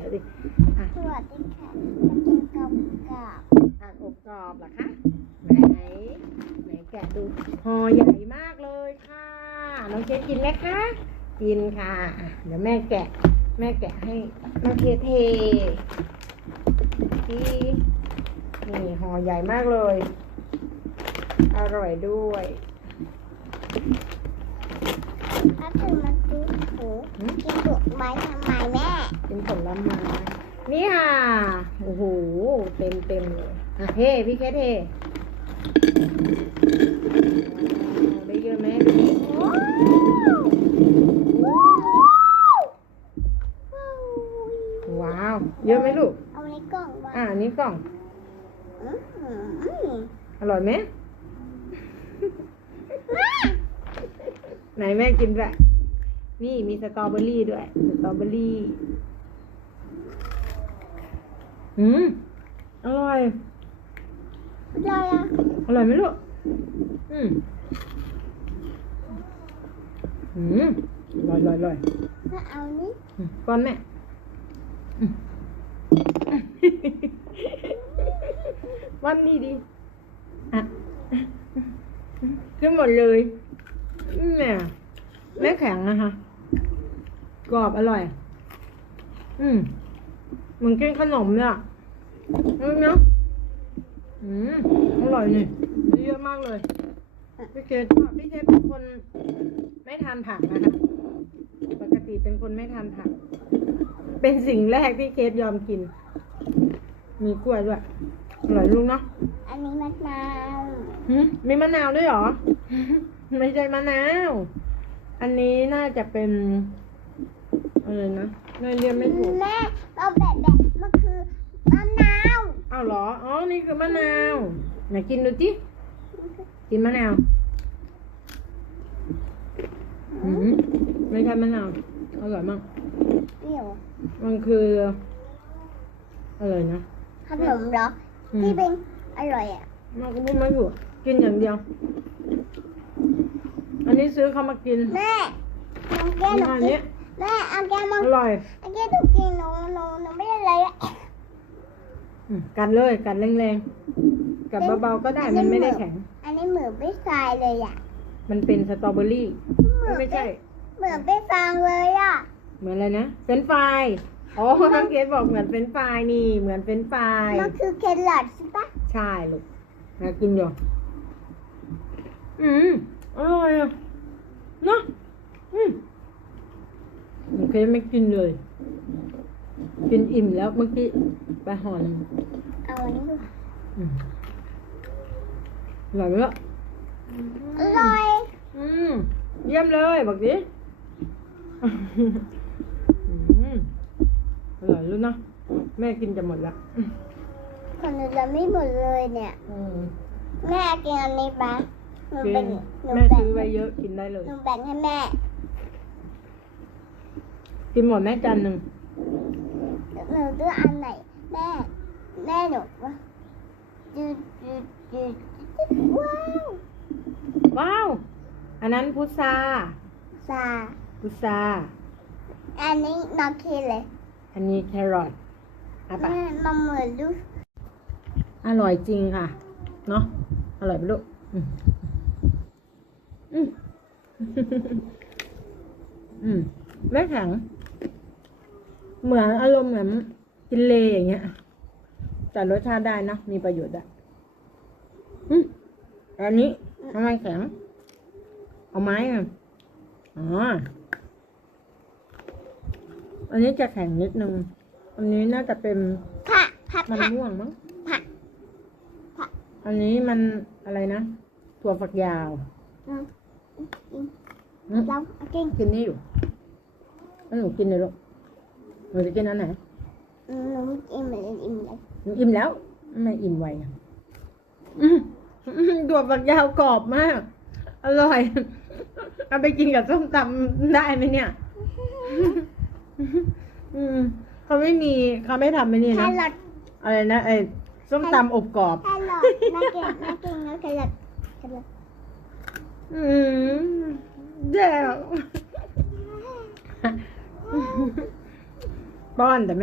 ดี๋ยวดิอะสวัสดีค่ะมากินกับกับผักอบกรอบเหรอคะ ไหน ไหนแกะดูห่อใหญ่มากเลยค่ะ น้องเคสกินไหมคะ กินค่ะอะ เดี๋ยวแม่แกะ แม่แกะให้น้องเคสเทที่นี่ห่อใหญ่มากเลย อร่อยด้วยถ้าถึงมาดูหูหืมกินดุไม้ทำไมแม่ เป็นผลไม้นี่ค่ะ โอ้โห เต็มเต็มเลยอะเฮ้พี่เคสเฮ้ได้เยอะไหมว้าว เยอะไหมลูก เอาในกล่องวางอ่านนี้กล่องอืมอืมอร่อยไหมไหนแม่กินด้วยนี่มีสตรอเบอรี่ด้วย สตรอเบอรี่ อืม อร่อย อะไรอะอร่อยไหมลูก อืม อืมอร่อยอร่อยอร่อยถ้าเอานี่อืมป้อนแม่อืมป้อนนี่ดิอะขึ้นหมดเลยอืมเนี่ยแม่แข็งนะคะ กรอบอร่อย อืม เหมือนกินขนมเนี่ยอะอืมเนาะอืมอร่อยนี่เยอะมากเลย พี่เคชอบพี่เคชเป็นคนไม่ทานผักนะคะปกติเป็นคนไม่ทานผัก เป็นสิ่งแรกที่เคสยอมกิน มีกล้วยด้วย อร่อยลูกเนาะ อันนี้มะนาวหึมีมะนาวด้วยเหรอ ไม่ใช่มะนาว อันนี้น่าจะเป็นอะไรนะ แม่เรียกไม่ถูกแม่เราแบบแบบมันคือมะนาวอ้าวเหรอ อ๋อ นี่คือมะนาว ไหนกินดูจิกินมะนาวหืมไม่ใช่มะนาวอร่อยมากเปรี้ยวมันคืออะไรนะขนมเหรออืมที่เป็นอร่อยอะมันก็พูดไม่ถูกกินอย่างเดียว อันนี้ซื้อเขามากิน แม่น้องแก้วหนูอันกินี้น แม่เอาแก้วมาอร่อยเอาแก้วหนูกินหนูหนูหนูไม่ได้อะไรอะอืมกัดเลยกัดแรงๆกัดเบาๆก็ได้มันไม่ได้แข็ง อันนี้เหมือนไม่ทรายเลยอะมันเป็นสตรอเบอรี่เหมือนไม่ใช่ เหมือนไม่ฟางเลยอะเหมือนอะไรนะเป็นไฟรายอ๋อน้องเกดบอกเหมือนเป็นไฟรายนี่ เหมือนเป็นไฟรายมันคือแครอทใช่ปะใช่ลูกมากินอยู่อืมอร่อยอะเนาะอืมโอ เคไม่กินเลย กินอิ่มแล้วเมื่อกี้ไปห่อหนึ่งเอาอันนี้ดูอืมอร่อยไหมล่ะอร่อย อืม เยี่ยมเลยบอกดิอืมอร่อยรู้เนาะแม่กินจะหมดละคนอื่นจะไม่หมดเลยเนี่ยอืมแม่กินอันนี้ปะหนูกิแบ่นงหนูแม่แบ่งซื้อไว้เยอะกินได้เลยหนูแบ่งให้แม่ กินหมดแม่จานหนึ่งหนูซื้ออันไหนแม่แม่หนูว่าจืดจืดจืดว้าวว้าว อันนั้นพุทราซาพุทราอันนี้น้องคิดเลย อันนี้แครอทอะปะแม่มันเหมือนลูกอร่อยจริงค่ะ เนาะอร่อยไหมลูกอืมอืมอืมไม่แข็ง เหมือนอารมณ์เหมือนกินเลอย่างเงี้ย แต่รสชาติได้นะ มีประโยชน์อะอืมอันนี้ทำไมแข็ง เอาไม้อะอ๋อ อันนี้จะแข็งนิดนึง อันนี้น่าจะเป็นผักผักมันผักม่วงมั้งผักผักอันนี้มันอะไรนะถั่วฝักยาวอืมอืมอืมเราเอากินกินนี่อยู่แล้วหนูกินเลยลูก หนูจะกินอันไหนอืมหนูอิ่มเลยอิ่มเลยหนูอิ่มแล้วไม่อิ่มไวอะอืมอืมถั่วฝักยาวกรอบมาก อร่อย เอาไปกินกับส้มตำได้ไหมเนี่ย อืมเขาไม่มีเขาไม่ทำไอ้นี่แคนะรอทอะไรนะไอ้ส้มตำอบกรอบแครอทน่ากินน่ากินนะแครอทแครอทอืมแย่ป้ bond the man.